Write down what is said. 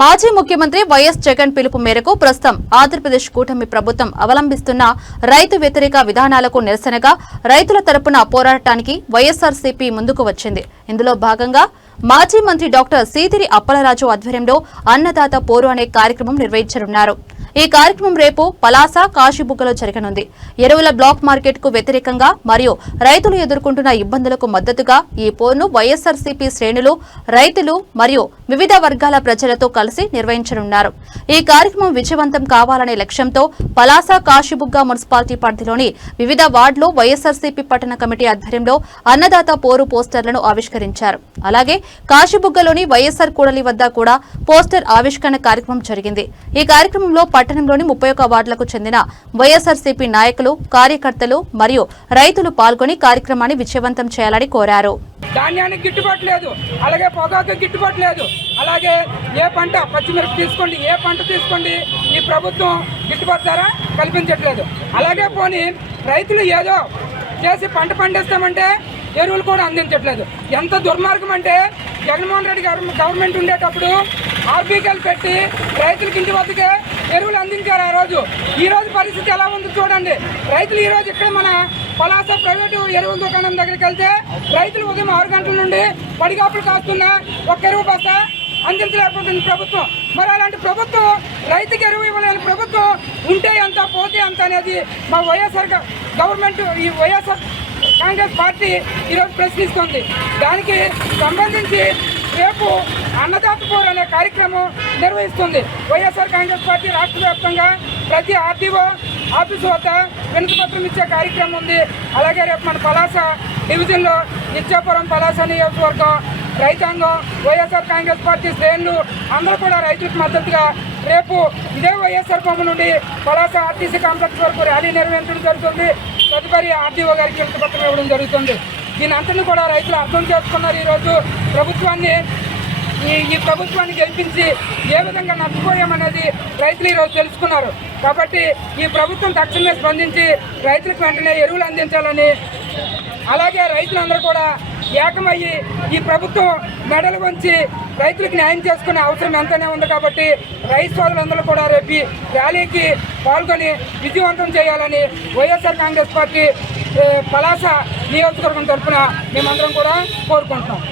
మాజీ ముఖ్యమంత్రి వైఎస్ జగన్ పిలుపు మేరకు ప్రస్తుతం ఆంధ్రప్రదేశ్ కూటమి ప్రభుత్వం అవలంబిస్తున్న రైతు వ్యతిరేక విధానాలకు నిరసనగా రైతుల తరపున పోరాటానికి వైఎస్ఆర్సీపీ ముందుకు వచ్చింది. ఇందులో భాగంగా మాజీ మంత్రి డాక్టర్ సీదిరి అప్పలరాజు ఆధ్వర్యంలో అన్నదాత పోరు అనే కార్యక్రమం నిర్వహించనున్నారు. ఈ కార్యక్రమం రేపు పలాస కాశీబుగ్గలో జరగనుంది. ఎరువుల బ్లాక్ మార్కెట్ కు వ్యతిరేకంగా మరియు రైతులు ఎదుర్కొంటున్న ఇబ్బందులకు మద్దతుగా ఈ పోరును వైఎస్ఆర్సీపీ శ్రేణులు, రైతులు మరియు వివిధ వర్గాల ప్రజలతో కలిసి నిర్వహించనున్నారు. ఈ కార్యక్రమం విజయవంతం కావాలనే లక్ష్యంతో పలాస కాశీబుగ్గ మున్సిపాలిటీ పరిధిలోని వివిధ వార్డులో వైఎస్ఆర్సీపీ పట్టణ కమిటీ ఆధ్వర్యంలో అన్నదాత పోరు పోస్టర్లను ఆవిష్కరించారు. అలాగే కాశీబుగ్గలోని వైఎస్ఆర్ కూడలి వద్ద కూడా పోస్టర్ ఆవిష్కరణ కార్యక్రమం జరిగింది. ఈ కార్యక్రమంలో పట్టణంలోని 31 వార్డులకు చెందిన వైఎస్ఆర్సీపీ నాయకులు, కార్యకర్తలు మరియు రైతులు పాల్గొని కార్యక్రమాన్ని విజయవంతం చేయాలని కోరారు. ధాన్యానికి గిట్టుబాటు లేదు, అలాగే పొగాకు గిట్టుబాటు లేదు, అలాగే ఏ పంట పచ్చిమిరప తీసుకోండి, ఏ పంట తీసుకోండి ఈ ప్రభుత్వం గిట్టుబాటు ధర కల్పించట్లేదు. అలాగే పోనీ రైతులు ఏదో చేసి పంట పండిస్తామంటే ఎరువులు కూడా అందించట్లేదు. ఎంత దుర్మార్గం అంటే జగన్మోహన్ రెడ్డి గవర్నమెంట్ ఉండేటప్పుడు ఆర్బీకేలు పెట్టి రైతులకి ఇంటి వద్దకే ఎరువులు అందించారు. ఆ రోజు ఈ రోజు పరిస్థితి ఎలా ఉందో చూడండి. రైతులు ఈ రోజు ఇక్కడ మన పలాస ప్రైవేటు ఎరువుల దుకాణం దగ్గరికి వెళ్తే రైతులు ఉదయం 6 గంటల నుండి పడిగాపులు కాస్తున్నా ఒక ఎరువు బస్తా అందించలేకపోతుంది ప్రభుత్వం. మరి అలాంటి ప్రభుత్వం రైతుకి ఎరువు ఇవ్వలేని ప్రభుత్వం ఉంటే ఎంత పోతే ఎంత అనేది మా వైఎస్ఆర్ గవర్నమెంట్, ఈ వైఎస్ఆర్ కాంగ్రెస్ పార్టీ ఈరోజు ప్రశ్నిస్తుంది. దానికి సంబంధించి రేపు అన్నదాత పోరు అనే కార్యక్రమం నిర్వహిస్తుంది. వైఎస్ఆర్ కాంగ్రెస్ పార్టీ రాష్ట్ర వ్యాప్తంగా ప్రతి ఆర్టీఓ ఆఫీసు వద్ద వినతి పత్రం ఇచ్చే కార్యక్రమం ఉంది. అలాగే రేపు మన పలాస డివిజన్లో ఇచ్చాపురం పలాస నియోజకవర్గం రైతాంగం, వైఎస్ఆర్ కాంగ్రెస్ పార్టీ శ్రేణులు అందరూ కూడా రైతులకు మద్దతుగా రేపు ఇదే వైఎస్ఆర్ బొమ్మ నుండి పలాస ఆర్టీసీ కాంప్లెక్స్ వరకు ర్యాలీ నిర్వహించడం జరుగుతుంది. తదుపరి ఆర్టీఓ గారికి వినతి పత్రం ఇవ్వడం జరుగుతుంది. దీని అంతని కూడా రైతులు అర్థం చేసుకున్నారు. ఈరోజు ఈ ప్రభుత్వాన్ని గెలిపించి ఏ విధంగా నష్టపోయామనేది రైతులు ఈరోజు తెలుసుకున్నారు. కాబట్టి ఈ ప్రభుత్వం తక్షణమే స్పందించి రైతులకు వెంటనే ఎరువులు అందించాలని, అలాగే రైతులందరూ కూడా ఏకమయ్యి ఈ ప్రభుత్వం మెడలు వంచి రైతులకు న్యాయం చేసుకునే అవసరం ఎంతనే ఉంది. కాబట్టి రైతు సోదరులందరూ కూడా రేపు ర్యాలీకి పాల్గొని విజయవంతం చేయాలని వైఎస్ఆర్ కాంగ్రెస్ పార్టీ పలాస నియోజకవర్గం తరఫున మేమందరం కూడా కోరుకుంటున్నాం.